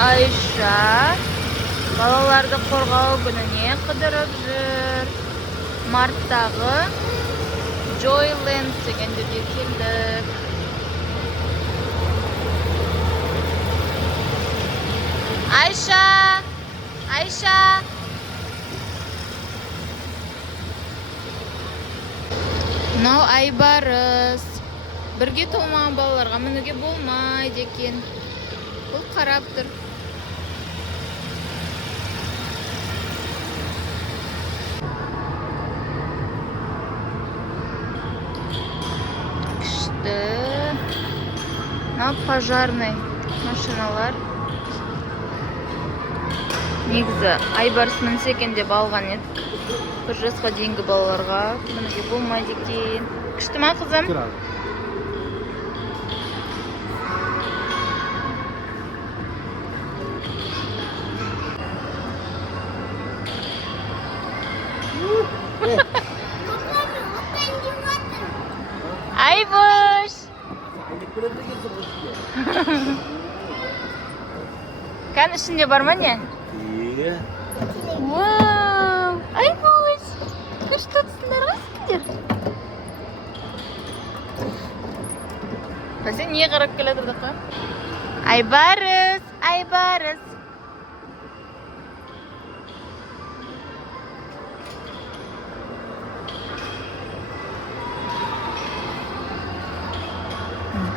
Айша балаларды қорғау күніне қыдырып жүр. Марттағы Joyland деген жерге келдік. Айша! Айша! Мынау Айбарыс. Бірге толмаған балаларға мінуге болмайды екен. Бұл қарап тұр. Күшті. Мынау пожарный машиналар. Негізі Айбарыс мінсе екен деп алған еді. 1 жасқа дейінгі балаларға мінуге болмайды екен. Күшті ма қызым? Айбуш! Kan ішінде бар ма не? Iya. Вау! Айбуш! Күшті тұсындар ғой сендер? Сен не қарап келе тұрдық қой? Айбарыс! Айбарыс!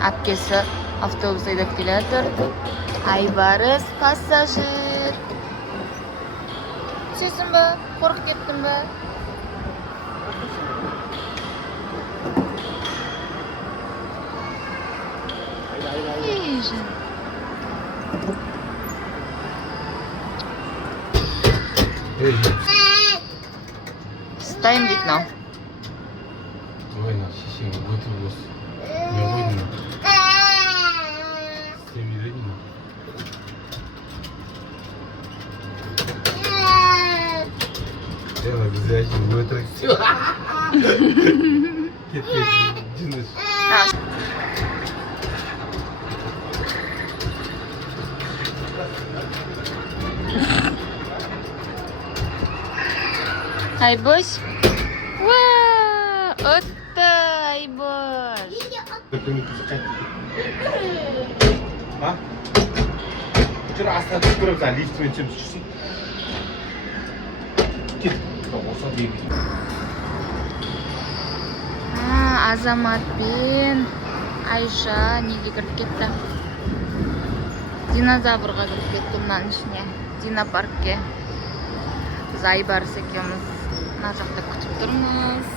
Әпкесі автобус айдап келе тұр. Айбарыс пассажир. Түсесің бі? Қорқып кеттің бі? Стайым дейді нау. Ойна, шешең өтіп осы. Не ойна? Істемейді деймін. Ела, біз әшін өтірік істеу. Кетпейді, жыныш. Айбуш. Вау! Отты Айбуш. А? Жүр астына түсіп көріп, лифтімен түсіп жүрсің. Кет. Осыған деймін. Азамат пен Айша неге кіріп кетті? Динозаврға кіріп кетті мынаның ішіне. Динопаркке. Біз Айбарыс екеуміз мына жақта күтіп тұрмыз.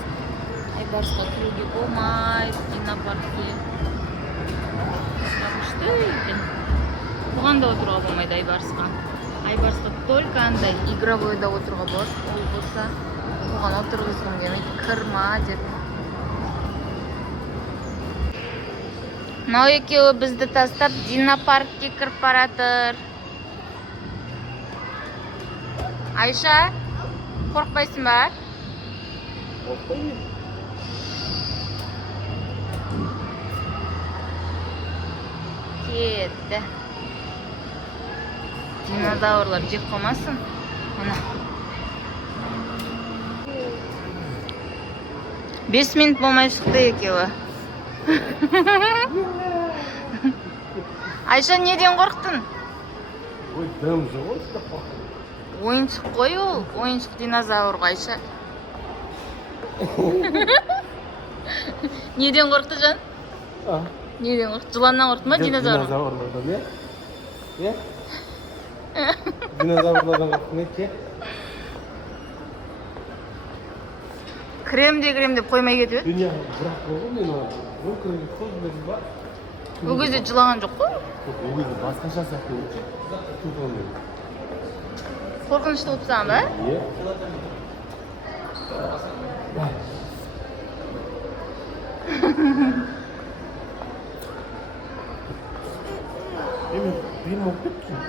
Айбарысқа кіруге болмайды, динопаркке. Күшті екен. Бұған да отыруға болмайды Айбарысқа. Айбарысқа только андай игровойда отыруға болады. Ол болса, оған отырғызғым келмейді. Кірма деп. Мынау екеуі бізді тастап динопаркке кіріп баратыр. Айша, қорқпайсың ба? Қорқпаймын. Кетті. Динозаврлар жеп қалмасын. Мына. 5 минут болмай шықты екеуі. Айша, неден қорқтың? Ой, дым жоқ. Ойыншық қой ол. Ойыншық динозавр Айша. Неден қорқты жан? Неден қорқты? Жыланнан қорқты ма динозавр? Динозаврлардан, е? Динозаврлардан қорқтың, е? Крем деп қоймай кетіп еді. Дүния бірақ болған мен ол күнге қозбеді ба? Ол кезде жылаған жоқ қой? Ол кезде басқаша сияқты болды. Қорқынышты болып саған ба? Мен оқып кеткен.